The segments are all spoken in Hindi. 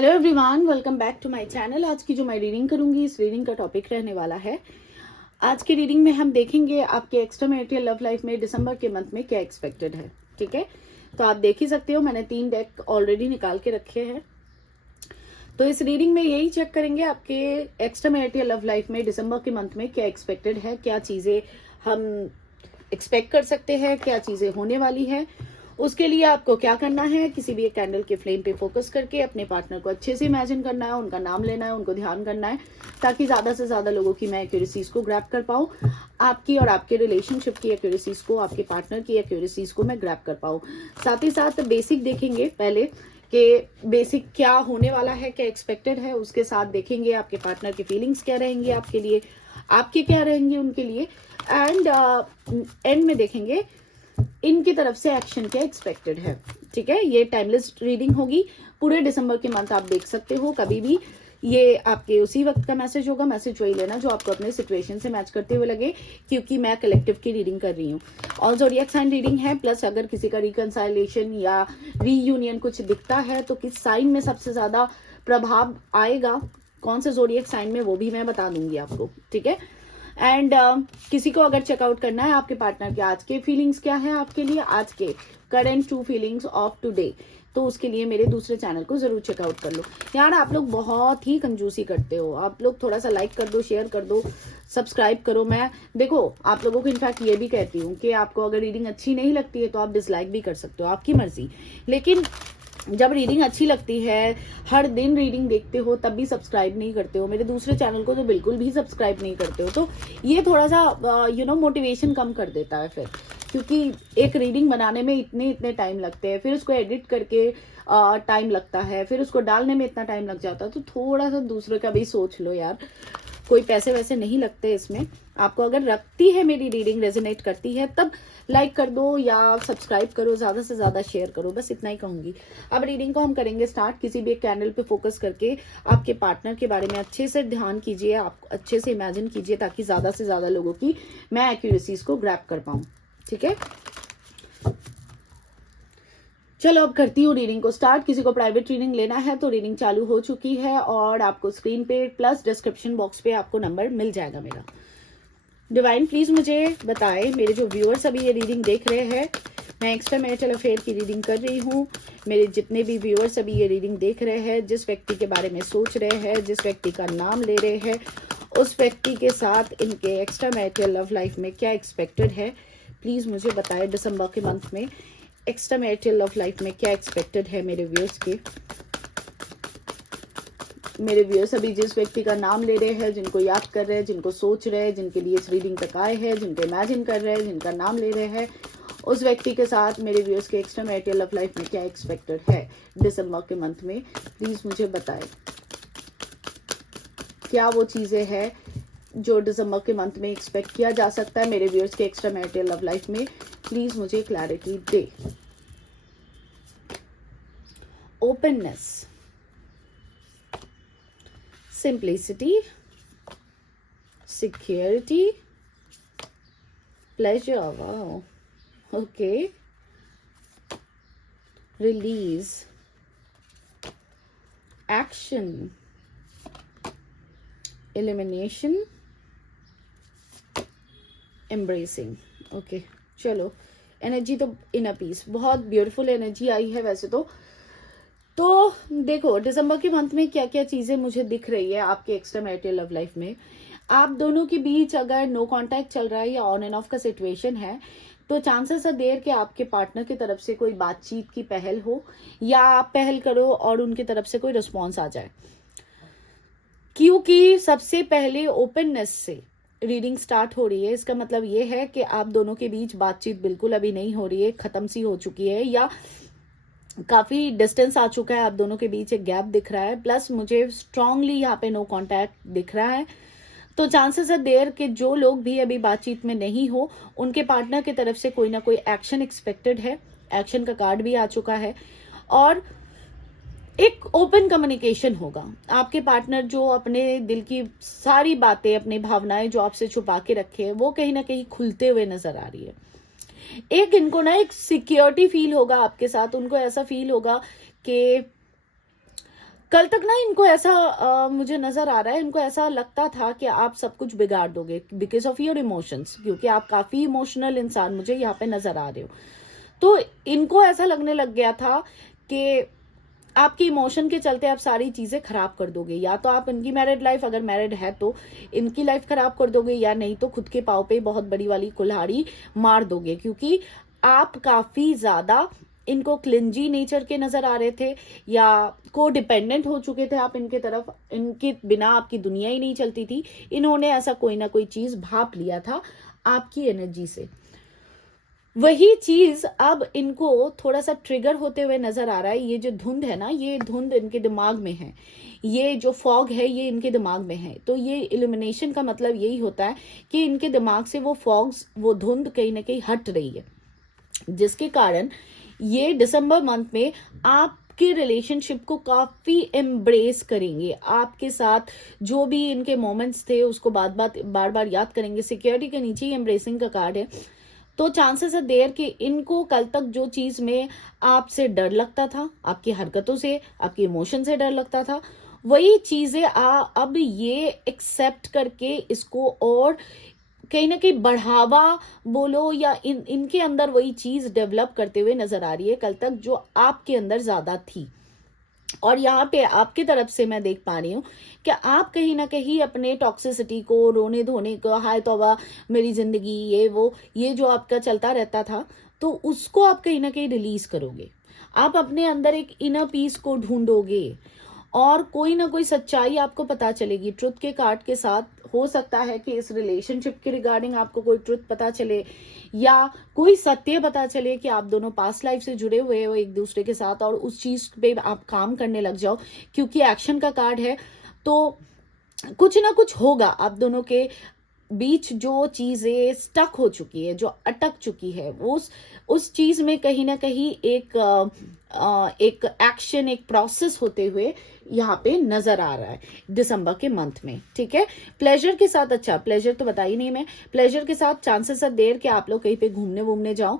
Hello everyone, welcome back to my channel. आज की जो मैं रीडिंग करूंगी, इस रीडिंग का टॉपिक रहने वाला है। आज की रीडिंग में हम देखेंगे आपके एक्स्ट्रा मैरिटल लव लाइफ में दिसंबर के मंथ में क्या एक्सपेक्टेड है। ठीक है, तो आप देख ही सकते हो, मैंने 3 डेक ऑलरेडी निकाल के रखे हैं। तो इस रीडिंग में यही चेक करेंगे आपके एक्स्ट्रा मैरिटल लव लाइफ में दिसंबर के मंथ में क्या एक्सपेक्टेड है, क्या चीजें हम एक्सपेक्ट कर सकते हैं, क्या चीजें होने वाली है। उसके लिए आपको क्या करना है, किसी भी एक कैंडल के फ्लेम पे फोकस करके अपने पार्टनर को अच्छे से इमेजिन करना है, उनका नाम लेना है, उनको ध्यान करना है, ताकि ज्यादा से ज्यादा लोगों की मैं एक्यूरेसीज को ग्रैब कर पाऊं, आपकी और आपके रिलेशनशिप की एक्यूरेसीज को, आपके पार्टनर की एक्यूरेसीज को मैं ग्रैब कर पाऊं। साथ ही साथ बेसिक देखेंगे पहले कि बेसिक क्या होने वाला है, क्या एक्सपेक्टेड है। उसके साथ देखेंगे आपके पार्टनर की फीलिंग्स क्या रहेंगी आपके लिए, आपके क्या रहेंगे उनके लिए, एंड एंड में देखेंगे इनकी तरफ से एक्शन क्या एक्सपेक्टेड है। ठीक है, ये टाइमलेस रीडिंग होगी, पूरे दिसंबर के मंथ आप देख सकते हो कभी भी। ये आपके उसी वक्त का मैसेज होगा, मैसेज वही लेना जो आपको अपने सिचुएशन से मैच करते हुए लगे, क्योंकि मैं कलेक्टिव की रीडिंग कर रही हूँ। ऑल ज़ोडिएक साइन रीडिंग है, प्लस अगर किसी का रिकंसाइलेशन या रीयूनियन कुछ दिखता है तो किस साइन में सबसे ज्यादा प्रभाव आएगा, कौन से ज़ोडिएक साइन में, वो भी मैं बता दूंगी आपको। ठीक है, एंड किसी को अगर चेकआउट करना है आपके पार्टनर के आज के फीलिंग्स क्या है आपके लिए, आज के current true feelings of today, तो उसके लिए मेरे दूसरे चैनल को जरूर चेकआउट कर लो। यार आप लोग बहुत ही कंजूसी करते हो, आप लोग थोड़ा सा लाइक कर दो, शेयर कर दो, सब्सक्राइब करो। मैं देखो आप लोगों को इनफैक्ट ये भी कहती हूँ कि आपको अगर रीडिंग अच्छी नहीं लगती है तो आप डिसलाइक भी कर सकते हो, आपकी मर्जी। लेकिन जब रीडिंग अच्छी लगती है, हर दिन रीडिंग देखते हो, तब भी सब्सक्राइब नहीं करते हो मेरे दूसरे चैनल को, तो बिल्कुल भी सब्सक्राइब नहीं करते हो, तो ये थोड़ा सा मोटिवेशन कम कर देता है फिर। क्योंकि एक रीडिंग बनाने में इतने टाइम लगते हैं, फिर उसको एडिट करके टाइम लगता है, फिर उसको डालने में इतना टाइम लग जाता है, तो थोड़ा सा दूसरे का भी सोच लो यार। कोई पैसे वैसे नहीं लगते इसमें। आपको अगर लगती है मेरी रीडिंग रेजोनेट करती है तब लाइक कर दो या सब्सक्राइब करो, ज्यादा से ज्यादा शेयर करो, बस इतना ही कहूंगी। अब रीडिंग को हम करेंगे स्टार्ट। किसी भी एक कैंडल पे फोकस करके आपके पार्टनर के बारे में अच्छे से ध्यान कीजिए, आप अच्छे से इमेजिन कीजिए, ताकि ज्यादा से ज्यादा लोगों की मैं एक्यूरेसीज को ग्रैब कर पाऊं। ठीक है, चलो अब करती हूँ रीडिंग को स्टार्ट। किसी को प्राइवेट रीडिंग लेना है तो रीडिंग चालू हो चुकी है और आपको स्क्रीन पे प्लस डिस्क्रिप्शन बॉक्स पे आपको नंबर मिल जाएगा मेरा। डिवाइन प्लीज मुझे बताएं, मेरे जो व्यूअर्स अभी ये रीडिंग देख रहे हैं, मैं एक्स्ट्रा मैरिटल अफेयर की रीडिंग कर रही हूँ, मेरे जितने भी व्यूअर्स अभी ये रीडिंग देख रहे हैं, जिस व्यक्ति के बारे में सोच रहे हैं, जिस व्यक्ति का नाम ले रहे हैं, उस व्यक्ति के साथ इनके एक्स्ट्रा मैरिटल लव लाइफ में क्या एक्सपेक्टेड है, प्लीज मुझे बताएं। दिसंबर के मंथ में एक्स्ट्रा मैरिटल लव लाइफ में क्या एक्सपेक्टेड है मेरे व्यूअर्स के। मेरे व्यूअर्स अभी जिस व्यक्ति का नाम ले रहे हैं, जिनको याद कर रहे हैं, जिनको सोच रहे हैं, जिनके लिए इस रीडिंग तक आए हैं, जिनको इमेजिन कर रहे हैं, जिनका नाम ले रहे हैं, उस व्यक्ति के साथ मेरे व्यूअर्स के एक्स्ट्रा मैरिटल लव लाइफ में क्या एक्सपेक्टेड है दिसंबर के मंथ में, प्लीज मुझे बताएं। क्या वो चीजें हैं जो दिसंबर के मंथ में एक्सपेक्ट किया जा सकता है मेरे व्यूअर्स के एक्स्ट्रा मैरिटल लव लाइफ में, प्लीज मुझे क्लैरिटी दे। Openness, simplicity, security, pleasure, wow, okay, release, action, elimination, embracing, okay। चलो, एनर्जी तो इनर पीस, बहुत ब्यूटीफुल एनर्जी आई है वैसे तो देखो दिसंबर के मंथ में क्या क्या चीजें मुझे दिख रही है आपके एक्स्ट्रा मैरिटल लव लाइफ में। आप दोनों के बीच अगर नो कांटेक्ट चल रहा है या ऑन एंड ऑफ का सिचुएशन है, तो चांसेस है देर के आपके पार्टनर की तरफ से कोई बातचीत की पहल हो, या आप पहल करो और उनकी तरफ से कोई रिस्पॉन्स आ जाए। क्योंकि सबसे पहले ओपननेस से रीडिंग स्टार्ट हो रही है, इसका मतलब ये है कि आप दोनों के बीच बातचीत बिल्कुल अभी नहीं हो रही है, खत्म सी हो चुकी है, या काफी डिस्टेंस आ चुका है, आप दोनों के बीच एक गैप दिख रहा है, प्लस मुझे स्ट्रांगली यहाँ पे नो कांटेक्ट दिख रहा है। तो चांसेस है देर के जो लोग भी अभी बातचीत में नहीं हो, उनके पार्टनर की तरफ से कोई ना कोई एक्शन एक्सपेक्टेड है, एक्शन का कार्ड भी आ चुका है, और एक ओपन कम्युनिकेशन होगा। आपके पार्टनर जो अपने दिल की सारी बातें, अपनी भावनाएं जो आपसे छुपा के रखे हैं, वो कहीं ना कहीं खुलते हुए नजर आ रही है। एक इनको ना एक सिक्योरिटी फील होगा आपके साथ, उनको ऐसा फील होगा कि कल तक ना इनको ऐसा मुझे नजर आ रहा है, इनको ऐसा लगता था कि आप सब कुछ बिगाड़ दोगे बिकॉज ऑफ योर इमोशंस, क्योंकि आप काफी इमोशनल इंसान मुझे यहाँ पे नजर आ रहे हो। तो इनको ऐसा लगने लग गया था कि आपके इमोशन के चलते आप सारी चीजें खराब कर दोगे, या तो आप इनकी मैरिड लाइफ, अगर मैरिड है तो इनकी लाइफ खराब कर दोगे, या नहीं तो खुद के पाँव पे बहुत बड़ी वाली कुल्हाड़ी मार दोगे, क्योंकि आप काफी ज्यादा इनको क्लिंजी नेचर के नजर आ रहे थे, या को डिपेंडेंट हो चुके थे आप इनके तरफ, इनके बिना आपकी दुनिया ही नहीं चलती थी। इन्होंने ऐसा कोई ना कोई चीज भाप लिया था आपकी एनर्जी से। वही चीज अब इनको थोड़ा सा ट्रिगर होते हुए नजर आ रहा है। ये जो धुंध है ना, ये धुंध इनके दिमाग में है, ये जो फॉग है ये इनके दिमाग में है। तो ये इल्यूमिनेशन का मतलब यही होता है कि इनके दिमाग से वो फॉग्स, वो धुंध कहीं ना कहीं हट रही है, जिसके कारण ये दिसंबर मंथ में आपके रिलेशनशिप को काफी एम्ब्रेस करेंगे। आपके साथ जो भी इनके मोमेंट्स थे उसको बार बार याद करेंगे। सिक्योरिटी के नीचे ही एम्ब्रेसिंग का कार्ड है। तो चांसेस है देयर कि इनको कल तक जो चीज में आपसे डर लगता था, आपकी हरकतों से, आपके इमोशन से डर लगता था, वही चीजें अब ये एक्सेप्ट करके इसको और कहीं ना कहीं बढ़ावा बोलो, या इनके अंदर वही चीज डेवलप करते हुए नजर आ रही है कल तक जो आपके अंदर ज्यादा थी। और यहाँ पे आपकी तरफ से मैं देख पा रही हूँ कि आप कहीं ना कहीं अपने टॉक्सिसिटी को, रोने धोने को, हाय तौबा मेरी जिंदगी, ये जो आपका चलता रहता था, तो उसको आप कहीं ना कहीं रिलीज करोगे। आप अपने अंदर एक इनर पीस को ढूंढोगे और कोई ना कोई सच्चाई आपको पता चलेगी। ट्रुथ के कार्ड के साथ हो सकता है कि इस रिलेशनशिप के रिगार्डिंग आपको कोई ट्रुथ पता चले, या कोई सत्य पता चले कि आप दोनों पास्ट लाइफ से जुड़े हुए हो एक दूसरे के साथ, और उस चीज पे आप काम करने लग जाओ, क्योंकि एक्शन का कार्ड है। तो कुछ ना कुछ होगा आप दोनों के बीच, जो चीजें स्टक हो चुकी है, जो अटक चुकी है, उस चीज में कहीं ना कहीं एक एक्शन, एक प्रोसेस होते हुए यहाँ पे नजर आ रहा है दिसंबर के मंथ में। ठीक है, प्लेजर के साथ, अच्छा प्लेजर तो बता ही नहीं मैं, प्लेजर के साथ चांसेस है देर कि आप लोग कहीं पे घूमने वूमने जाओ।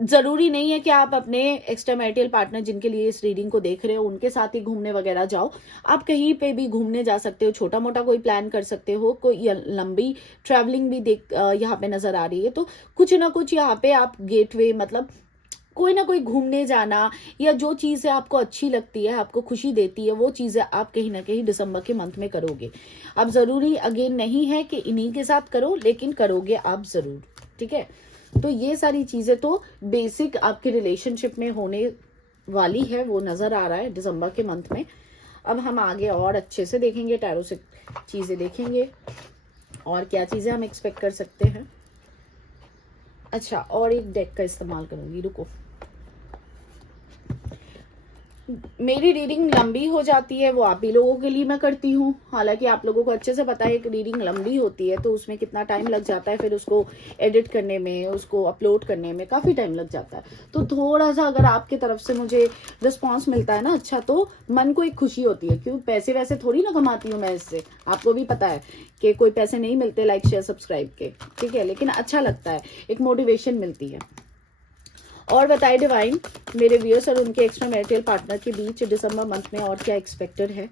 जरूरी नहीं है कि आप अपने एक्स्ट्रा मैरिटल पार्टनर जिनके लिए इस रीडिंग को देख रहे हो उनके साथ ही घूमने वगैरह जाओ। आप कहीं पे भी घूमने जा सकते हो, छोटा मोटा कोई प्लान कर सकते हो, कोई लंबी ट्रैवलिंग भी यहाँ पे नजर आ रही है। तो कुछ ना कुछ यहाँ पे आप गेटवे, मतलब कोई ना कोई घूमने जाना, या जो चीजें आपको अच्छी लगती है, आपको खुशी देती है, वो चीजें आप कहीं ना कहीं दिसंबर के मंथ में करोगे। अब जरूरी अगेन नहीं है कि इन्हीं के साथ करो, लेकिन करोगे आप जरूर। ठीक है, तो ये सारी चीजें तो बेसिक आपके रिलेशनशिप में होने वाली है, वो नजर आ रहा है दिसंबर के मंथ में। अब हम आगे और अच्छे से देखेंगे, टैरो से चीजें देखेंगे और क्या चीजें हम एक्सपेक्ट कर सकते हैं। अच्छा, और एक डेक का इस्तेमाल करूंगी, रुको। मेरी रीडिंग लंबी हो जाती है, वो आप ही लोगों के लिए मैं करती हूँ। हालांकि आप लोगों को अच्छे से पता है कि रीडिंग लंबी होती है तो उसमें कितना टाइम लग जाता है, फिर उसको एडिट करने में, उसको अपलोड करने में काफ़ी टाइम लग जाता है। तो थोड़ा सा अगर आपकी तरफ से मुझे रिस्पॉन्स मिलता है ना अच्छा, तो मन को एक खुशी होती है। क्यों, पैसे वैसे थोड़ी ना कमाती हूँ मैं इससे, आपको भी पता है कि कोई पैसे नहीं मिलते लाइक शेयर सब्सक्राइब के। ठीक है, लेकिन अच्छा लगता है, एक मोटिवेशन मिलती है। और बताए डिवाइन, मेरे व्यूअर्स और उनके एक्स्ट्रा मैरिटल पार्टनर के बीच दिसंबर मंथ में और क्या एक्सपेक्टेड है,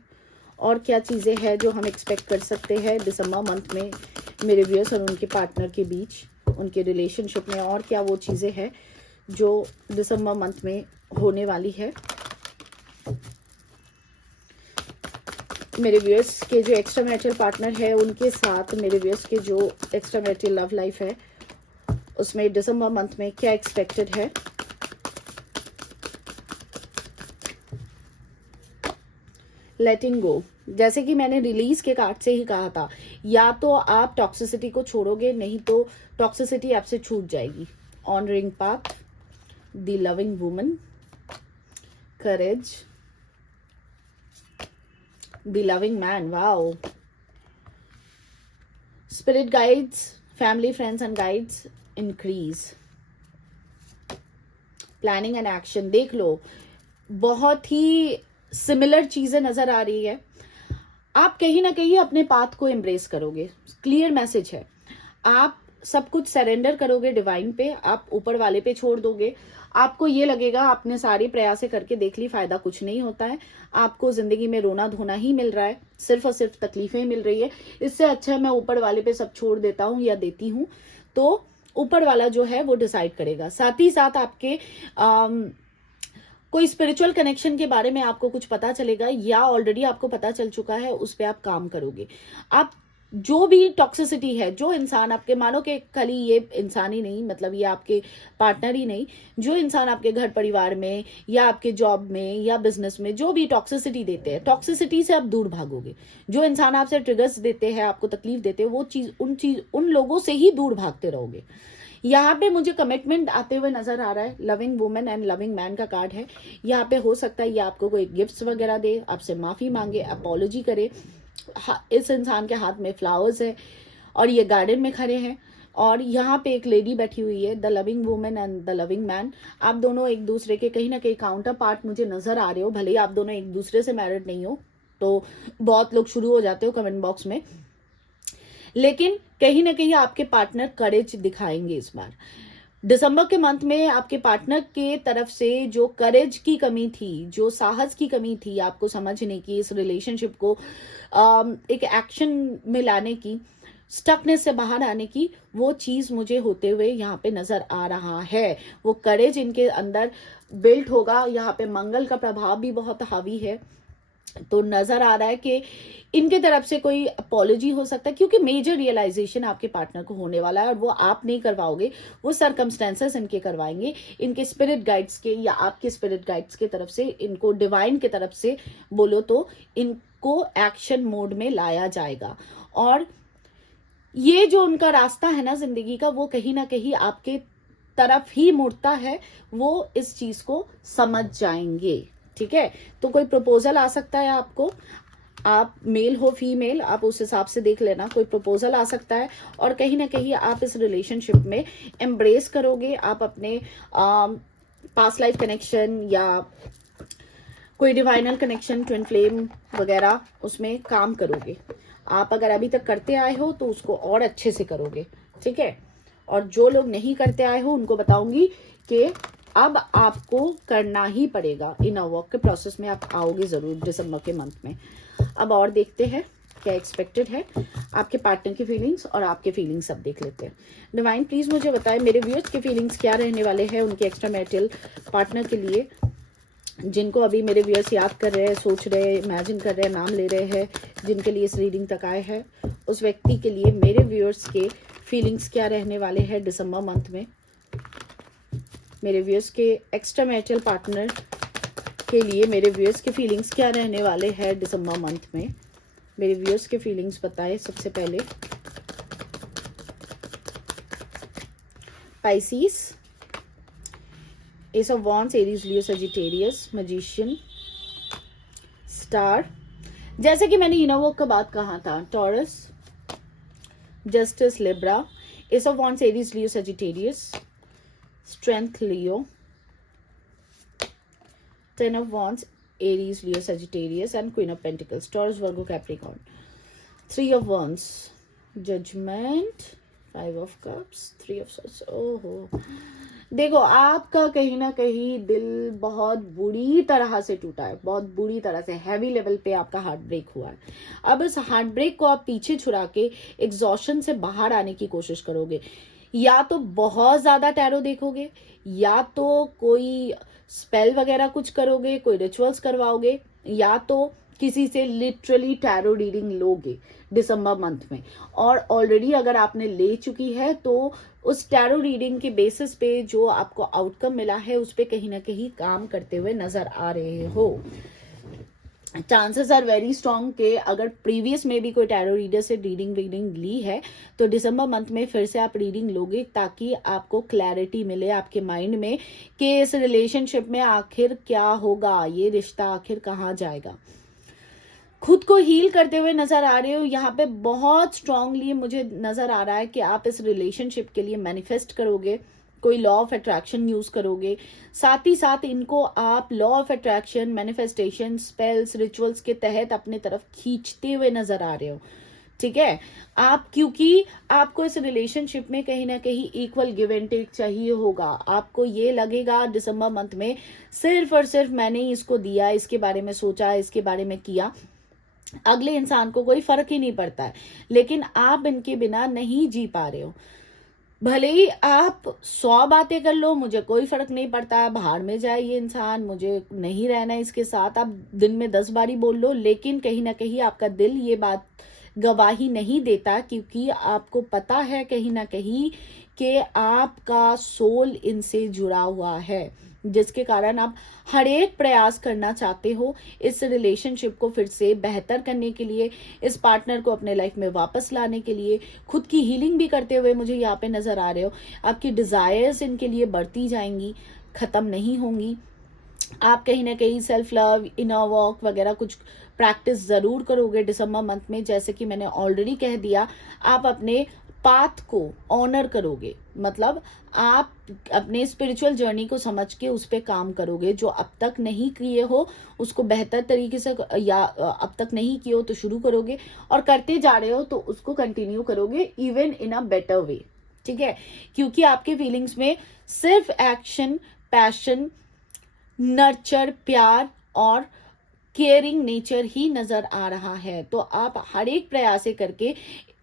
और क्या चीज़ें हैं जो हम एक्सपेक्ट कर सकते हैं दिसंबर मंथ में मेरे व्यूअर्स और उनके पार्टनर के बीच, उनके रिलेशनशिप में, और क्या वो चीज़ें हैं जो दिसंबर मंथ में होने वाली है। मेरे व्यूअर्स के जो एक्स्ट्रा मैरिटल पार्टनर है उनके साथ मेरे व्यूअर्स के जो एक्स्ट्रा मैरिटल लव लाइफ है उसमें दिसंबर मंथ में क्या एक्सपेक्टेड है। लेटिंग गो, जैसे कि मैंने रिलीज के कार्ड से ही कहा था, या तो आप टॉक्सिसिटी को छोड़ोगे, नहीं तो टॉक्सिसिटी आपसे छूट जाएगी। Honouring path, the loving woman, courage, the loving man, wow, spirit guides, family friends and guides increase, planning and action. देख लो, बहुत ही सिमिलर चीजें नजर आ रही है। आप कहीं ना कहीं अपने पाथ को एम्ब्रेस करोगे, क्लियर मैसेज है। आप सब कुछ सरेंडर करोगे डिवाइन पे, आप ऊपर वाले पे छोड़ दोगे। आपको ये लगेगा आपने सारे प्रयास करके देख ली, फायदा कुछ नहीं होता है, आपको जिंदगी में रोना धोना ही मिल रहा है, सिर्फ और सिर्फ तकलीफें मिल रही है। इससे अच्छा मैं ऊपर वाले पे सब छोड़ देता हूँ या देती हूँ, तो ऊपर वाला जो है वो डिसाइड करेगा। साथ ही साथ आपके कोई स्पिरिचुअल कनेक्शन के बारे में आपको कुछ पता चलेगा या ऑलरेडी आपको पता चल चुका है, उस पर आप काम करोगे। आप जो भी टॉक्सिसिटी है, जो इंसान आपके, मानो कि खाली ये इंसान ही नहीं, मतलब ये आपके पार्टनर ही नहीं, जो इंसान आपके घर परिवार में या आपके जॉब में या बिजनेस में जो भी टॉक्सिसिटी देते हैं, टॉक्सिसिटी से आप दूर भागोगे। जो इंसान आपसे ट्रिगर्स देते हैं, आपको तकलीफ देते हैं, वो चीज उन लोगों से ही दूर भागते रहोगे। यहाँ पे मुझे कमिटमेंट आते हुए नजर आ रहा है, loving women and loving man का कार्ड है। यहाँ पे हो सकता है ये आपको कोई गिफ्ट्स वगैरह दे, आपसे माफी मांगे, अपॉलॉजी करे। इस इंसान के हाथ में फ्लावर्स है और ये गार्डन में खड़े हैं, और यहाँ पे एक लेडी बैठी हुई है, the loving women and the loving man. आप दोनों एक दूसरे के कहीं ना कहीं काउंटर पार्ट मुझे नजर आ रहे हो, भले ही आप दोनों एक दूसरे से मैरिड नहीं हो, तो बहुत लोग शुरू हो जाते हो कमेंट बॉक्स में, लेकिन कहीं ना कहीं आपके पार्टनर करेज दिखाएंगे इस बार। दिसंबर के मंथ में आपके पार्टनर के तरफ से जो करेज की कमी थी, जो साहस की कमी थी आपको समझने की, इस रिलेशनशिप को एक एक्शन में लाने की, स्टकनेस से बाहर आने की, वो चीज मुझे होते हुए यहाँ पे नजर आ रहा है। वो करेज इनके अंदर बिल्ट होगा। यहाँ पे मंगल का प्रभाव भी बहुत हावी है, तो नजर आ रहा है कि इनके तरफ से कोई अपॉलॉजी हो सकता है, क्योंकि मेजर रियलाइजेशन आपके पार्टनर को होने वाला है, और वो आप नहीं करवाओगे, वो सर्कमस्टेंसेस इनके करवाएंगे, इनके स्पिरिट गाइड्स के या आपके स्पिरिट गाइड्स के तरफ से, इनको डिवाइन के तरफ से बोलो तो इनको एक्शन मोड में लाया जाएगा। और ये जो उनका रास्ता है ना जिंदगी का, वो कहीं ना कहीं आपके तरफ ही मुड़ता है, वो इस चीज को समझ जाएंगे। ठीक है, तो कोई प्रपोजल आ सकता है आपको, आप मेल हो फीमेल, आप उस हिसाब से देख लेना, कोई प्रपोजल आ सकता है, और कहीं ना कहीं आप इस रिलेशनशिप में एम्ब्रेस करोगे। आप अपने पास्ट लाइफ कनेक्शन या कोई डिवाइनल कनेक्शन, ट्विन फ्लेम वगैरह, उसमें काम करोगे। आप अगर अभी तक करते आए हो तो उसको और अच्छे से करोगे। ठीक है, और जो लोग नहीं करते आए हो उनको बताऊंगी कि अब आपको करना ही पड़ेगा। इन वर्क के प्रोसेस में आप आओगे जरूर दिसंबर के मंथ में। अब और देखते हैं क्या एक्सपेक्टेड है, आपके पार्टनर की फीलिंग्स और आपके फीलिंग्स सब देख लेते हैं। डिवाइन प्लीज मुझे बताएं मेरे व्यूअर्स के फीलिंग्स क्या रहने वाले हैं उनके एक्स्ट्रा मैरिटल पार्टनर के लिए, जिनको अभी मेरे व्यूअर्स याद कर रहे हैं, सोच रहे हैं, इमेजिन कर रहे हैं, नाम ले रहे हैं, जिनके लिए इस रीडिंग तक आए हैं, उस व्यक्ति के लिए मेरे व्यूअर्स के फीलिंग्स क्या रहने वाले हैं दिसंबर मंथ में। मेरे व्यूअर्स के एक्स्ट्रा मैरिटल पार्टनर के लिए मेरे व्यूअर्स के फीलिंग्स क्या रहने वाले हैं दिसंबर मंथ में। मेरे व्यूअर्स के फीलिंग्स बताएं सबसे पहले। Pisces, ace of wands, Aries, Leo, Sagittarius, magician, star. जैसे कि मैंने इनर वर्क का बात कहा था, Taurus, justice, Libra, ace of wands, Aries, Leo, Sagittarius, strength, Leo, ten of wands, Aries, Leo, Sagittarius and queen of pentacles, Taurus, Virgo, Capricorn. Three of wands, judgement, five of cups, three of swords. ओहो, देखो आपका कहीं ना कहीं दिल बहुत बुरी तरह से टूटा है, बहुत बुरी तरह से, हैवी लेवल पे आपका हार्ट ब्रेक हुआ है। अब इस हार्ट ब्रेक को आप पीछे छुड़ा के एग्जॉशन से बाहर आने की कोशिश करोगे। या तो बहुत ज्यादा टैरो देखोगे, या तो कोई स्पेल वगैरह कुछ करोगे, कोई रिचुअल्स करवाओगे, या तो किसी से लिटरली टैरो रीडिंग लोगे दिसंबर मंथ में। और ऑलरेडी अगर आपने ले चुकी है तो उस टैरो रीडिंग के बेसिस पे जो आपको आउटकम मिला है उस पे कहीं ना कहीं काम करते हुए नजर आ रहे हो। चांसेस आर वेरी स्ट्रॉन्ग के अगर प्रीवियस में भी कोई टैरो रीडर से रीडिंग ली है तो दिसंबर मंथ में फिर से आप रीडिंग लोगे, ताकि आपको क्लैरिटी मिले आपके माइंड में कि इस रिलेशनशिप में आखिर क्या होगा, ये रिश्ता आखिर कहाँ जाएगा। खुद को हील करते हुए नजर आ रहे हो। यहाँ पे बहुत स्ट्रांगली मुझे नजर आ रहा है कि आप इस रिलेशनशिप के लिए मैनिफेस्ट करोगे, कोई लॉ ऑफ अट्रैक्शन यूज करोगे। साथ ही साथ इनको आप law of attraction, manifestation, spells, rituals के तहत अपने तरफ खींचते हुए नजर आ रहे हो। ठीक है। आप, क्योंकि आपको इस रिलेशनशिप में कहीं ना कहीं इक्वल गिव एंड टेक चाहिए होगा। आपको ये लगेगा दिसंबर मंथ में सिर्फ और सिर्फ मैंने ही इसको दिया, इसके बारे में सोचा, इसके बारे में किया, अगले इंसान को कोई फर्क ही नहीं पड़ता है, लेकिन आप इनके बिना नहीं जी पा रहे हो। भले ही आप 100 बातें कर लो, मुझे कोई फर्क नहीं पड़ता, बाहर में जाए ये इंसान, मुझे नहीं रहना इसके साथ, आप दिन में 10 बारी बोल लो, लेकिन कहीं ना कहीं आपका दिल ये बात गवाही नहीं देता, क्योंकि आपको पता है कहीं ना कहीं कि आपका सोल इनसे जुड़ा हुआ है, जिसके कारण आप हर एक प्रयास करना चाहते हो इस रिलेशनशिप को फिर से बेहतर करने के लिए, इस पार्टनर को अपने लाइफ में वापस लाने के लिए, खुद की हीलिंग भी करते हुए मुझे यहाँ पे नजर आ रहे हो। आपकी डिजायर्स इनके लिए बढ़ती जाएंगी, खत्म नहीं होंगी। आप कहीं ना कहीं सेल्फ लव, इनर वॉक वगैरह कुछ प्रैक्टिस जरूर करोगे दिसंबर मंथ में। जैसे कि मैंने ऑलरेडी कह दिया, आप अपने पाथ को ऑनर करोगे, मतलब आप अपने स्पिरिचुअल जर्नी को समझ के उस पर काम करोगे। जो अब तक नहीं किए हो उसको बेहतर तरीके से, या अब तक नहीं किए हो तो शुरू करोगे, और करते जा रहे हो तो उसको कंटिन्यू करोगे even in a better way. ठीक है, क्योंकि आपके फीलिंग्स में सिर्फ एक्शन, पैशन, नर्चर, प्यार और केयरिंग नेचर ही नजर आ रहा है। तो आप हर एक प्रयास करके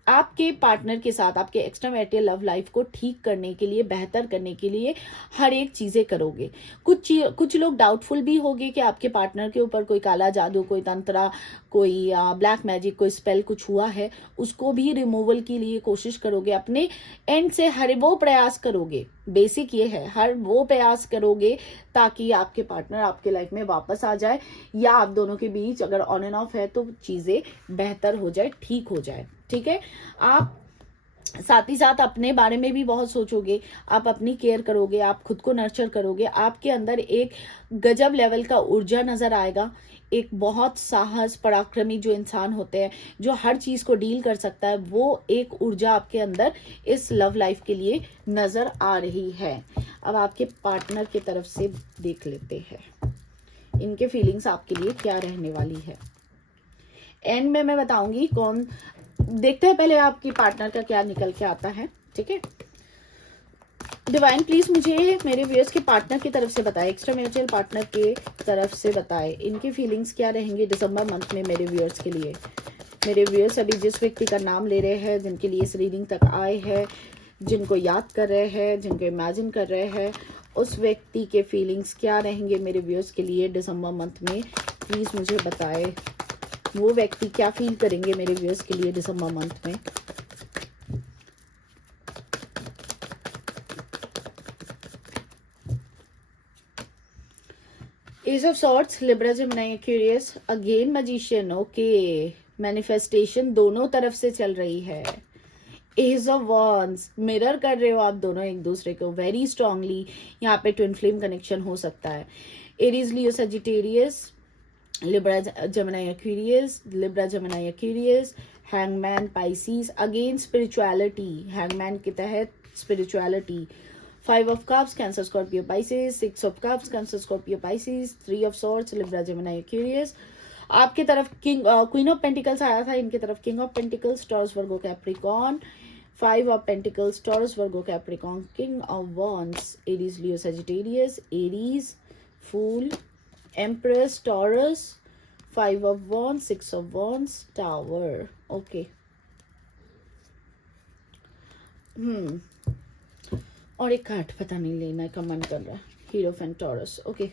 आपके पार्टनर के साथ आपके एक्स्ट्रा मैरिटल लव लाइफ को ठीक करने के लिए, बेहतर करने के लिए हर एक चीजें करोगे। कुछ लोग डाउटफुल भी होंगे कि आपके पार्टनर के ऊपर कोई काला जादू, कोई तंत्रा, कोई ब्लैक मैजिक, कोई स्पेल कुछ हुआ है, उसको भी रिमूवल के लिए कोशिश करोगे। अपने एंड से हर वो प्रयास करोगे, बेसिक ये है, हर वो प्रयास करोगे ताकि आपके पार्टनर आपके लाइफ में वापस आ जाए, या आप दोनों के बीच अगर ऑन एंड ऑफ है तो चीजें बेहतर हो जाए, ठीक हो जाए। ठीक है, आप साथ ही साथ अपने बारे में भी बहुत सोचोगे, आप अपनी केयर करोगे, आप खुद को नर्चर करोगे। आपके अंदर एक गजब लेवल का ऊर्जा नजर आएगा, एक बहुत साहस, पराक्रमी जो इंसान होते हैं, जो हर चीज को डील कर सकता है, वो एक ऊर्जा आपके अंदर इस लव लाइफ के लिए नजर आ रही है। अब आपके पार्टनर की तरफ से देख लेते हैं इनके फीलिंग्स आपके लिए क्या रहने वाली है। एंड में मैं बताऊंगी कौन, देखते हैं पहले आपकी पार्टनर का क्या निकल के आता है। ठीक है, डिवाइन प्लीज मुझे मेरे व्यूअर्स के पार्टनर की तरफ से बताएं, एक्स्ट्रा मैरिटल पार्टनर के तरफ से बताएं इनकी फीलिंग्स क्या रहेंगी दिसंबर मंथ में मेरे व्यूअर्स के लिए। मेरे व्यूअर्स अभी जिस व्यक्ति का नाम ले रहे हैं, जिनके लिए इस रीडिंग तक आए हैं, जिनको याद कर रहे हैं, जिनको इमेजिन कर रहे हैं, उस व्यक्ति के फीलिंग्स क्या रहेंगे मेरे व्यूअर्स के लिए दिसंबर मंथ में, प्लीज मुझे बताएं। वो व्यक्ति क्या फील करेंगे मेरे व्यूअर्स के लिए दिसंबर मंथ में। Ace of swords, Libra, Gemini, Aquarius, again magician. Okay, manifestation दोनों तरफ से चल रही है। एज ऑफ वॉन्ड्स, मिरर कर रहे हो आप दोनों एक दूसरे को वेरी स्ट्रांगली। यहाँ पे ट्विन फ्लेम कनेक्शन हो सकता है। Aries, Leo, Sagittarius, Libra, Gemini, Aquarius, Libra, Gemini, Aquarius, hangman, Pisces. Again spirituality, hangman के तहत spirituality. 5 of cups, Cancer, Scorpio, Pisces. 6 of cups, Cancer, Scorpio, Pisces. 3 of swords, Libra, Gemini, Aquarius. आपके तरफ क्वीन ऑफ पेंटिकल्स आया था, इनके तरफ king of pentacles, Taurus, Virgo, Capricorn. 5 of pentacles, Taurus, Virgo, Capricorn, king of wands, Aries, Leo, Sagittarius, Aries, fool, empress, taurus, 5 of wands, 6 of wands, tower. Okay, और एक कार्ड पता नहीं लेना का मन कर रहा है, हीरोफेंट, टॉरस। ओके,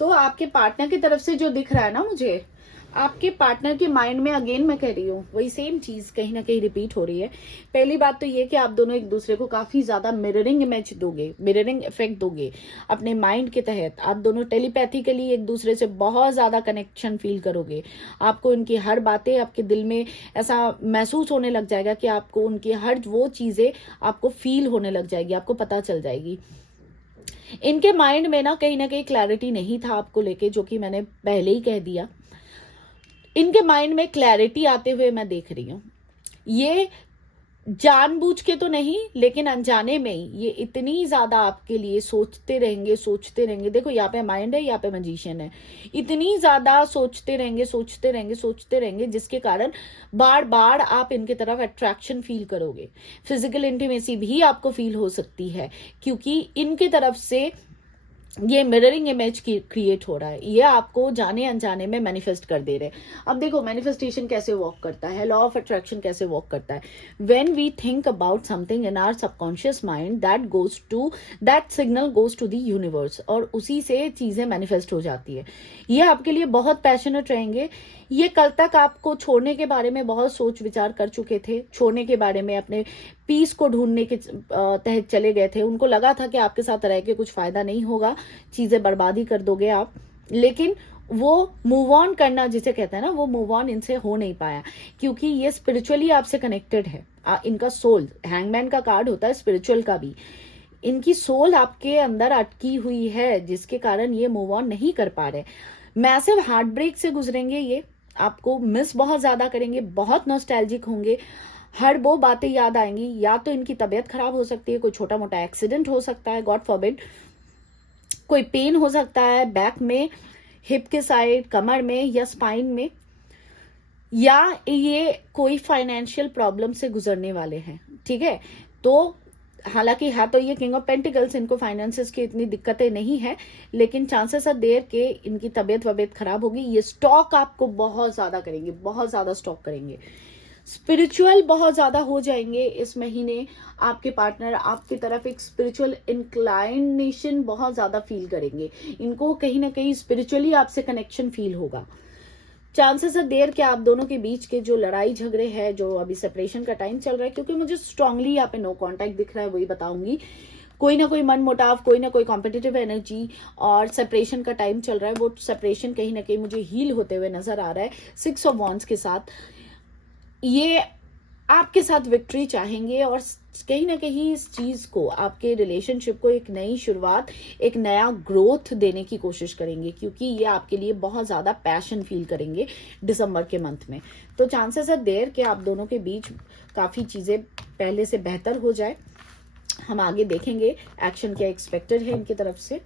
तो आपके पार्टनर की तरफ से जो दिख रहा है ना मुझे, आपके पार्टनर के माइंड में, अगेन मैं कह रही हूँ, वही सेम चीज कहीं ना कहीं रिपीट हो रही है। पहली बात तो ये कि आप दोनों एक दूसरे को काफी ज्यादा मिररिंग इमेज दोगे, मिररिंग इफेक्ट दोगे अपने माइंड के तहत। आप दोनों टेलीपैथिकली एक दूसरे से बहुत ज्यादा कनेक्शन फील करोगे। आपको उनकी हर बातें आपके दिल में ऐसा महसूस होने लग जाएगा कि आपको उनकी हर वो चीजें आपको फील होने लग जाएगी, आपको पता चल जाएगी। इनके माइंड में ना कहीं क्लैरिटी नहीं था आपको लेके, जो कि मैंने पहले ही कह दिया। इनके माइंड में क्लैरिटी आते हुए मैं देख रही हूँ। ये जानबूझ के तो नहीं, लेकिन अनजाने में ही ये इतनी ज्यादा आपके लिए सोचते रहेंगे। देखो यहाँ पे माइंड है, यहाँ पे मैजिशियन है। इतनी ज्यादा सोचते रहेंगे जिसके कारण बार बार आप इनके तरफ अट्रैक्शन फील करोगे। फिजिकल इंटीमेसी भी आपको फील हो सकती है, क्योंकि इनके तरफ से ये मिररिंग इमेज क्रिएट हो रहा है। ये आपको जाने अनजाने में मैनिफेस्ट कर दे रहे हैं। अब देखो मैनिफेस्टेशन कैसे वर्क करता है, लॉ ऑफ अट्रैक्शन कैसे वर्क करता है। When we think about something in our subconscious mind, that signal goes to the universe, और उसी से चीजें मैनिफेस्ट हो जाती है। ये आपके लिए बहुत पैशनेट रहेंगे। ये कल तक आपको छोड़ने के बारे में बहुत सोच विचार कर चुके थे, छोड़ने के बारे में, अपने पीस को ढूंढने के तहत चले गए थे। उनको लगा था कि आपके साथ रह के कुछ फायदा नहीं होगा, चीजें बर्बादी कर दोगे आप, लेकिन वो मूव ऑन करना जिसे कहते हैं ना, वो मूव ऑन इनसे हो नहीं पाया, क्योंकि ये स्पिरिचुअली आपसे कनेक्टेड है। इनका सोल, हैंगमैन का कार्ड होता है स्पिरिचुअल का भी, इनकी सोल आपके अंदर अटकी हुई है, जिसके कारण ये मूव ऑन नहीं कर पा रहे। मैसिव हार्ट ब्रेक से गुजरेंगे, ये आपको मिस बहुत ज्यादा करेंगे, बहुत नॉस्टैल्जिक होंगे, हर वो बातें याद आएंगी। या तो इनकी तबीयत खराब हो सकती है, कोई छोटा मोटा एक्सीडेंट हो सकता है, गॉड फॉरबिड, कोई पेन हो सकता है बैक में, हिप के साइड, कमर में या स्पाइन में, या ये कोई फाइनेंशियल प्रॉब्लम से गुजरने वाले हैं। ठीक है, तो हालांकि है तो ये किंग ऑफ पेंटिकल्स, इनको फाइनेंसेस की इतनी दिक्कतें नहीं है, लेकिन चांसेस है देर के इनकी तबीयत खराब होगी। ये स्टॉक आपको बहुत ज्यादा करेंगे, बहुत ज्यादा स्टॉक करेंगे। स्पिरिचुअल बहुत ज्यादा हो जाएंगे इस महीने। आपके पार्टनर आपकी तरफ एक स्पिरिचुअल इंक्लाइनेशन बहुत ज्यादा फील करेंगे। इनको कहीं ना कहीं स्पिरिचुअली आपसे कनेक्शन फील होगा। चांसेस है देर के आप दोनों के बीच के जो लड़ाई झगड़े हैं, जो अभी सेपरेशन का टाइम चल रहा है, क्योंकि मुझे स्ट्रांगली यहाँ पे नो कांटेक्ट दिख रहा है, वही बताऊंगी। कोई ना कोई मन मुटाव, कोई ना कोई कॉम्पिटिटिव एनर्जी, और सेपरेशन का टाइम चल रहा है। वो सेपरेशन कहीं ना कहीं मुझे हील होते हुए नजर आ रहा है 6 ऑफ वॉन्ड्स के साथ। ये आपके साथ विक्ट्री चाहेंगे, और कहीं ना कहीं इस चीज को, आपके रिलेशनशिप को एक नई शुरुआत, एक नया ग्रोथ देने की कोशिश करेंगे, क्योंकि ये आपके लिए बहुत ज्यादा पैशन फील करेंगे दिसंबर के मंथ में। तो चांसेस है देर के आप दोनों के बीच काफी चीजें पहले से बेहतर हो जाए। हम आगे देखेंगे एक्शन क्या एक्सपेक्टेड है इनकी तरफ से।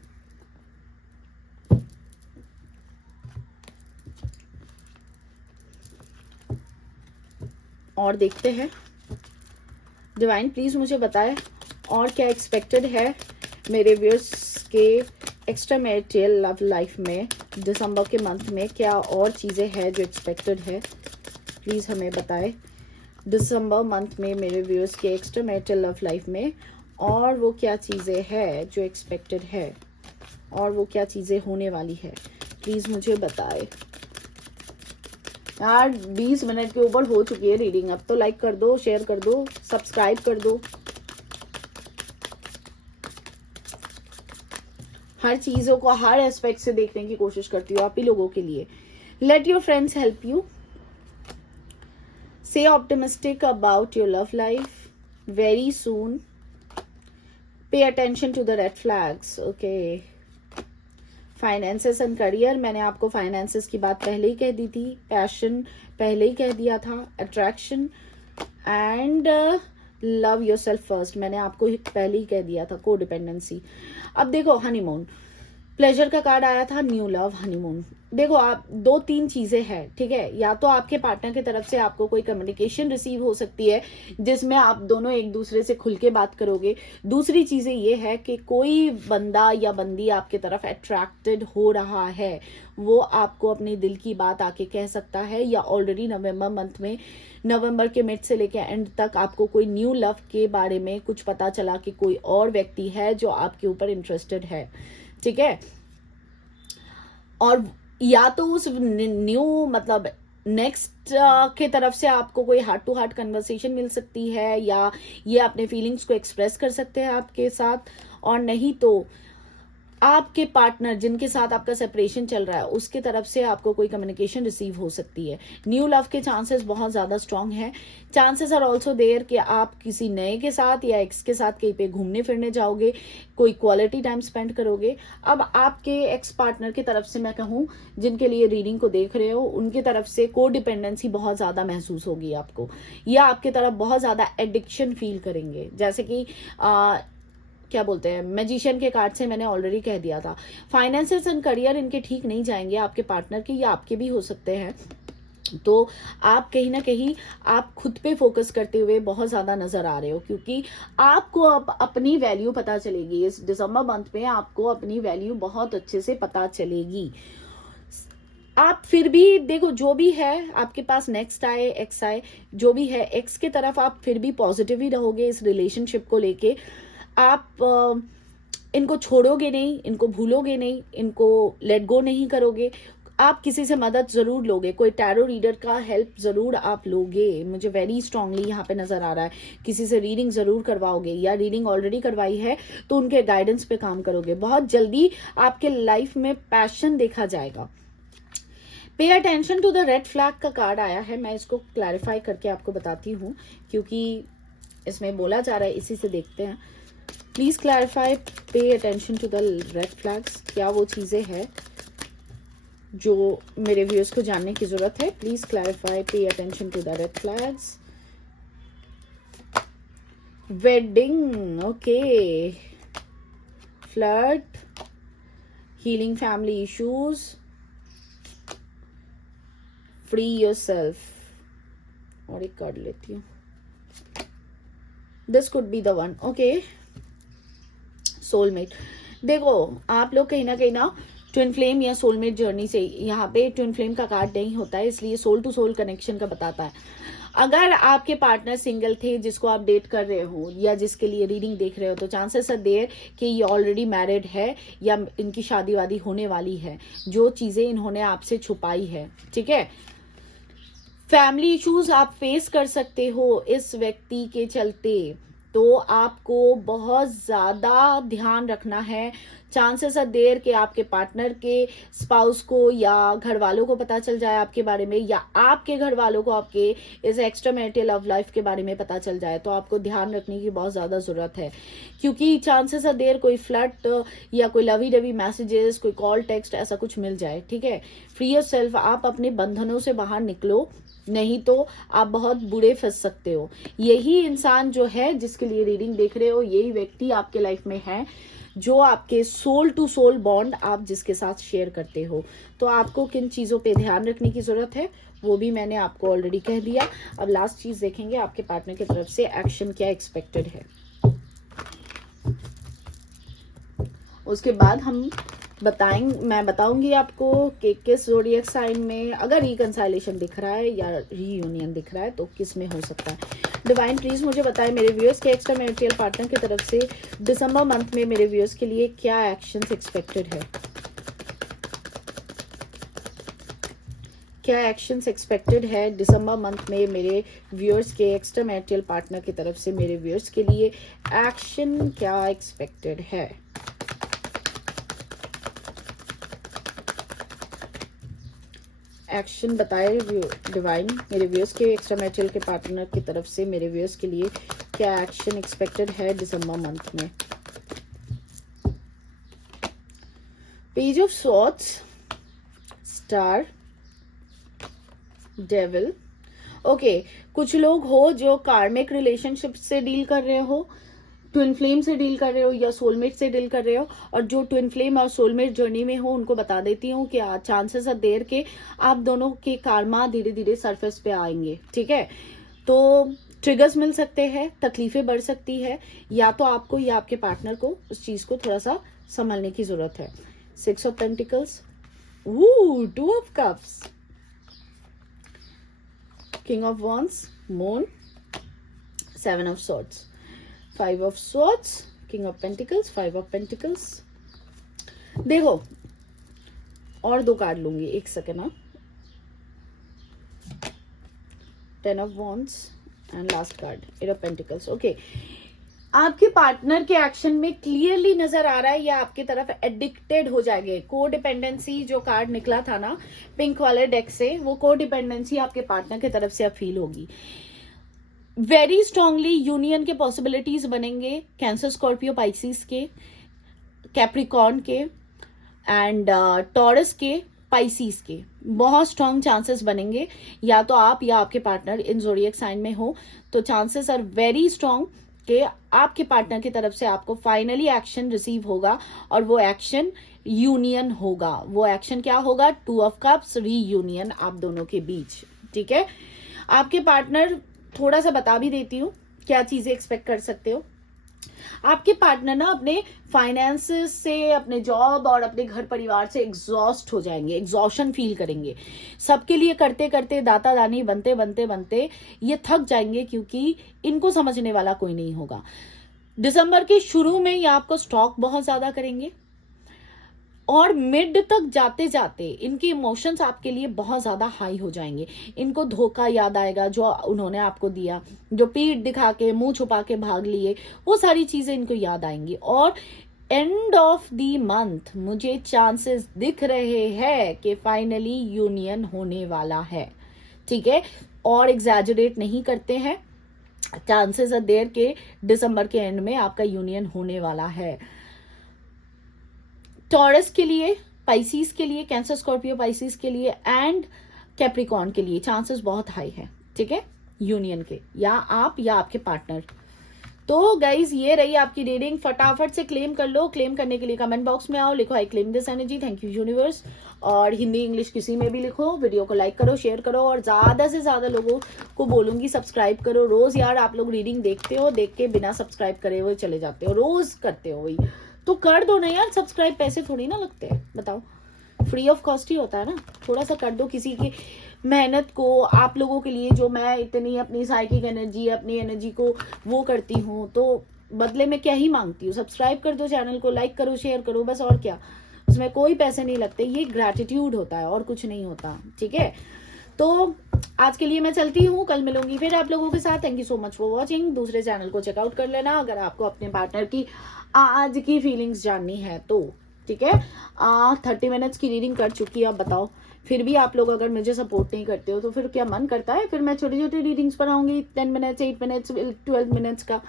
और देखते हैं, डिवाइन प्लीज मुझे बताएं और क्या एक्सपेक्टेड है मेरे व्यूअर्स के एक्स्ट्रा मैरिटल लव लाइफ में दिसंबर के मंथ में। क्या और चीजें हैं जो एक्सपेक्टेड है, प्लीज हमें बताएं। दिसंबर मंथ में मेरे व्यूअर्स के एक्स्ट्रा मैरिटल लव लाइफ में और वो क्या चीजें हैं जो एक्सपेक्टेड है, और वो क्या चीजें होने वाली है, प्लीज मुझे बताएं। यार 20 मिनट के ऊपर हो चुकी है रीडिंग, अब तो लाइक कर दो, शेयर कर दो, सब्सक्राइब कर दो। हर चीजों को हर एस्पेक्ट से देखने की कोशिश करती हूँ आप ही लोगों के लिए। Let your friends help you, stay optimistic about your love life very soon, pay attention to the red flags. Okay, finances and career, मैंने आपको फाइनेंसेस की बात पहले ही कह दी थी, पैशन पहले ही कह दिया था, attraction and love yourself first मैंने आपको पहले ही कह दिया था, कोडिपेंडेंसी। अब देखो हनीमून, प्लेजर का कार्ड आया था, न्यू लव, हनीमून। देखो आप 2-3 चीजें हैं, ठीक है। या तो आपके पार्टनर की तरफ से आपको कोई कम्युनिकेशन रिसीव हो सकती है जिसमें आप दोनों एक दूसरे से खुल के बात करोगे। दूसरी चीजें ये है कि कोई बंदा या बंदी आपके तरफ अट्रैक्टेड हो रहा है, वो आपको अपने दिल की बात आके कह सकता है, या ऑलरेडी नवंबर मंथ में, नवंबर के मिड से लेकर एंड तक आपको कोई न्यू लव के बारे में कुछ पता चला कि कोई और व्यक्ति है जो आपके ऊपर इंटरेस्टेड है, ठीक है। और या तो उस न्यू मतलब नेक्स्ट के तरफ से आपको कोई हार्ट टू हार्ट कन्वर्सेशन मिल सकती है, या ये अपने फीलिंग्स को एक्सप्रेस कर सकते हैं आपके साथ, और नहीं तो आपके पार्टनर जिनके साथ आपका सेपरेशन चल रहा है उसके तरफ से आपको कोई कम्युनिकेशन रिसीव हो सकती है। न्यू लव के चांसेस बहुत ज़्यादा स्ट्रांग हैं। चांसेस आर ऑल्सो देयर कि आप किसी नए के साथ या एक्स के साथ कहीं पे घूमने फिरने जाओगे, कोई क्वालिटी टाइम स्पेंड करोगे। अब आपके एक्स पार्टनर की तरफ से मैं कहूँ, जिनके लिए रीडिंग को देख रहे हो, उनकी तरफ से को डिपेंडेंसी बहुत ज़्यादा महसूस होगी आपको, या आपके तरफ बहुत ज़्यादा एडिक्शन फील करेंगे। जैसे कि क्या बोलते हैं, मैजिशियन के कार्ड से मैंने ऑलरेडी कह दिया था। फाइनेंसेस एंड करियर इनके ठीक नहीं जाएंगे, आपके पार्टनर के या आपके भी हो सकते हैं। तो आप कहीं ना कहीं आप खुद पे फोकस करते हुए बहुत ज्यादा नजर आ रहे हो, क्योंकि आपको अब अपनी वैल्यू पता चलेगी। इस दिसंबर मंथ में आपको अपनी वैल्यू बहुत अच्छे से पता चलेगी। आप फिर भी देखो, जो भी है आपके पास, नेक्स्ट आए एक्स आए, जो भी है एक्स की तरफ आप फिर भी पॉजिटिव ही रहोगे इस रिलेशनशिप को लेके। आप इनको छोड़ोगे नहीं, इनको भूलोगे नहीं, इनको लेट गो नहीं करोगे। आप किसी से मदद जरूर लोगे, कोई टैरो रीडर का हेल्प जरूर आप लोगे, मुझे वेरी स्ट्रांगली यहाँ पे नजर आ रहा है। किसी से रीडिंग जरूर करवाओगे, या रीडिंग ऑलरेडी करवाई है तो उनके गाइडेंस पे काम करोगे। बहुत जल्दी आपके लाइफ में पैशन देखा जाएगा। Pay attention to the red flag का कार्ड आया है, मैं इसको क्लैरिफाई करके आपको बताती हूँ, क्योंकि इसमें बोला जा रहा है, इसी से देखते हैं। Please clarify, pay attention to the red flags. क्या वो चीजें हैं जो मेरे व्यूअर्स को जानने की जरूरत है? Please clarify, pay attention to the red flags. Wedding, okay, flirt, healing family issues, free yourself. और एक कार्ड लेती हूँ, this could be the one, okay. Soulmate, देखो आप लोग कहीं ना ट्विन फ्लेम या सोलमेट जर्नी से, यहाँ पे ट्विन फ्लेम का कार्ड नहीं होता है, इसलिए सोल टू सोल कनेक्शन का बताता है। अगर आपके पार्टनर सिंगल थे, जिसको आप डेट कर रहे हो या जिसके लिए रीडिंग देख रहे हो, तो चांसेस आर देयर कि ये ऑलरेडी मैरिड है या इनकी शादी वादी होने वाली है। जो चीजें इन्होंने आपसे छुपाई है, ठीक है। फैमिली इश्यूज आप फेस कर सकते हो इस व्यक्ति के चलते, तो आपको बहुत ज्यादा ध्यान रखना है। चांसेस आर देयर कि आपके पार्टनर के स्पाउस को या घर वालों को पता चल जाए आपके बारे में, या आपके घर वालों को आपके इस एक्स्ट्रा मैरिटल लव लाइफ के बारे में पता चल जाए। तो आपको ध्यान रखने की बहुत ज्यादा जरूरत है, क्योंकि चांसेस आर देयर कोई फ्लर्ट या कोई लवी डवी मैसेजेस, कोई कॉल टेक्स्ट, ऐसा कुछ मिल जाए, ठीक है। फ्री योरसेल्फ, आप अपने बंधनों से बाहर निकलो, नहीं तो आप बहुत बुरे फंस सकते हो। यही इंसान जो है जिसके लिए रीडिंग देख रहे हो, यही व्यक्ति आपके लाइफ में है, जो आपके सोल टू सोल बॉन्ड आप जिसके साथ शेयर करते हो। तो आपको किन चीजों पे ध्यान रखने की जरूरत है वो भी मैंने आपको ऑलरेडी कह दिया। अब लास्ट चीज देखेंगे, आपके पार्टनर की तरफ से एक्शन क्या एक्सपेक्टेड है। उसके बाद मैं बताऊंगी आपको कि किस ज़ोडिएक साइन में अगर रिकंसाइलेशन दिख रहा है या रीयूनियन दिख रहा है तो किस में हो सकता है। डिवाइन प्लीज मुझे बताएं मेरे व्यूअर्स के एक्स्ट्रा मैरिटल पार्टनर की तरफ से दिसंबर मंथ में मेरे व्यूअर्स के लिए क्या एक्शंस एक्सपेक्टेड है। क्या एक्शंस एक्सपेक्टेड है दिसंबर मंथ में मेरे व्यूअर्स के एक्स्ट्रा मैरिटल पार्टनर की तरफ से मेरे व्यूअर्स के लिए एक्शन क्या एक्सपेक्टेड है। एक्शन बताए डिवाइन, मेरे व्यूअर्स के एक्स्ट्रा मैरिटल के पार्टनर की तरफ से मेरे व्यूअर्स के लिए क्या एक्शन एक्सपेक्टेड है दिसंबर मंथ में। Page of swords, star, devil, okay. कुछ लोग हो जो कार्मिक रिलेशनशिप से डील कर रहे हो, ट्विन फ्लेम से डील कर रहे हो या सोलमेट से डील कर रहे हो, और जो ट्विन फ्लेम और सोलमेट जर्नी में हो उनको बता देती हूँ कि चांसेस आर देयर के आप दोनों के कार्मा धीरे धीरे सरफेस पे आएंगे, ठीक है। तो ट्रिगर्स मिल सकते हैं, तकलीफें बढ़ सकती है, या तो आपको या आपके पार्टनर को उस चीज को थोड़ा सा संभलने की जरूरत है। 6 of pentacles, 2 of cups, king of wands, moon, 7 of swords, 5 of swords, king of pentacles, 5 of pentacles. देखो और 2 कार्ड लूंगी, एक सेकेंड ना। 10 of wands and last card 8 of pentacles, okay. आपके पार्टनर के एक्शन में क्लियरली नजर आ रहा है या आपकी तरफ एडिक्टेड हो जाएंगे। को डिपेंडेंसी जो कार्ड निकला था ना पिंक वाले डेक से, वो को डिपेंडेंसी आपके पार्टनर की तरफ से अब फील होगी। वेरी स्ट्रांगली यूनियन के पॉसिबिलिटीज बनेंगे कैंसर, स्कॉर्पियो, पाइसिस के, कैप्रिकॉर्न के एंड टॉरस के, पाइसिस के। बहुत स्ट्रांग चांसेस बनेंगे, या तो आप या आपके पार्टनर इन ज़ोडिएक साइन में हो, तो चांसेस आर वेरी स्ट्रांग कि आपके पार्टनर की तरफ से आपको फाइनली एक्शन रिसीव होगा, और वो एक्शन यूनियन होगा। वो एक्शन क्या होगा? 2 ऑफ कप्स, रीयूनियन आप दोनों के बीच। ठीक है, आपके पार्टनर, थोड़ा सा बता भी देती हूँ क्या चीजें एक्सपेक्ट कर सकते हो। आपके पार्टनर ना अपने फाइनेंसेस से, अपने जॉब और अपने घर परिवार से एग्जॉस्ट हो जाएंगे, एग्जॉशन फील करेंगे। सबके लिए करते करते, दाता दानी बनते बनते बनते ये थक जाएंगे, क्योंकि इनको समझने वाला कोई नहीं होगा। दिसंबर के शुरू में ये आपको स्टॉक बहुत ज्यादा करेंगे, और मिड तक जाते जाते इनके इमोशंस आपके लिए बहुत ज्यादा हाई हो जाएंगे। इनको धोखा याद आएगा जो उन्होंने आपको दिया, जो पीठ दिखा के, मुंह छुपा के भाग लिए, वो सारी चीजें इनको याद आएंगी। और एंड ऑफ द मंथ मुझे चांसेस दिख रहे हैं कि फाइनली यूनियन होने वाला है। ठीक है, और एग्जैजरेट नहीं करते हैं, चांसेस आर देयर के दिसंबर के एंड में आपका यूनियन होने वाला है। टॉरस के लिए, पाइसिस के लिए, कैंसर, स्कॉर्पियो, पाइसिस के लिए एंड कैप्रिकॉर्न के लिए चांसेस बहुत हाई है। ठीक है, यूनियन के, या आप या आपके पार्टनर। तो गाइज ये रही आपकी रीडिंग। फटाफट से क्लेम कर लो। क्लेम करने के लिए कमेंट बॉक्स में आओ, लिखो I claim this energy, thank you universe, और हिंदी इंग्लिश किसी में भी लिखो। वीडियो को लाइक करो, शेयर करो, और ज्यादा से ज्यादा लोगों को बोलूंगी सब्सक्राइब करो। रोज यार आप लोग रीडिंग देखते हो, देख के बिना सब्सक्राइब करे हुए चले जाते हो, रोज करते हो वही, तो कर दो ना यार सब्सक्राइब, पैसे थोड़ी ना लगते हैं, बताओ, फ्री ऑफ कॉस्ट ही होता है ना। थोड़ा सा कर दो किसी की मेहनत को, आप लोगों के लिए, जो मैं इतनी अपनी साइकिक एनर्जी, अपनी एनर्जी को वो करती हूँ, तो बदले में क्या ही मांगती हूँ। सब्सक्राइब कर दो चैनल को, लाइक करो, शेयर करो, बस, और क्या, उसमें कोई पैसे नहीं लगते। ये ग्रैटिट्यूड होता है और कुछ नहीं होता। ठीक है, तो आज के लिए मैं चलती हूँ, कल मिलूंगी फिर आप लोगों के साथ। Thank you so much for watching. दूसरे चैनल को चेकआउट कर लेना अगर आपको अपने पार्टनर की आज की फीलिंग्स जाननी है तो। ठीक है, 30 मिनट्स की रीडिंग कर चुकी है। अब बताओ, फिर भी आप लोग अगर मुझे सपोर्ट नहीं करते हो तो फिर क्या मन करता है फिर मैं छोटी छोटी रीडिंग्स बनाऊंगी 10 मिनट्स, 8 मिनट्स, 12 मिनट्स का।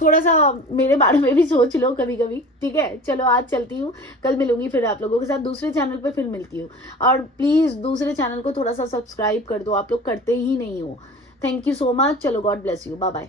थोड़ा सा मेरे बारे में भी सोच लो कभी कभी। ठीक है, चलो आज चलती हूँ, कल मिलूंगी फिर आप लोगों के साथ दूसरे चैनल पे, फिर मिलती हूँ। और प्लीज दूसरे चैनल को थोड़ा सा सब्सक्राइब कर दो, आप लोग करते ही नहीं हो। Thank you so much. चलो, God bless you, bye bye.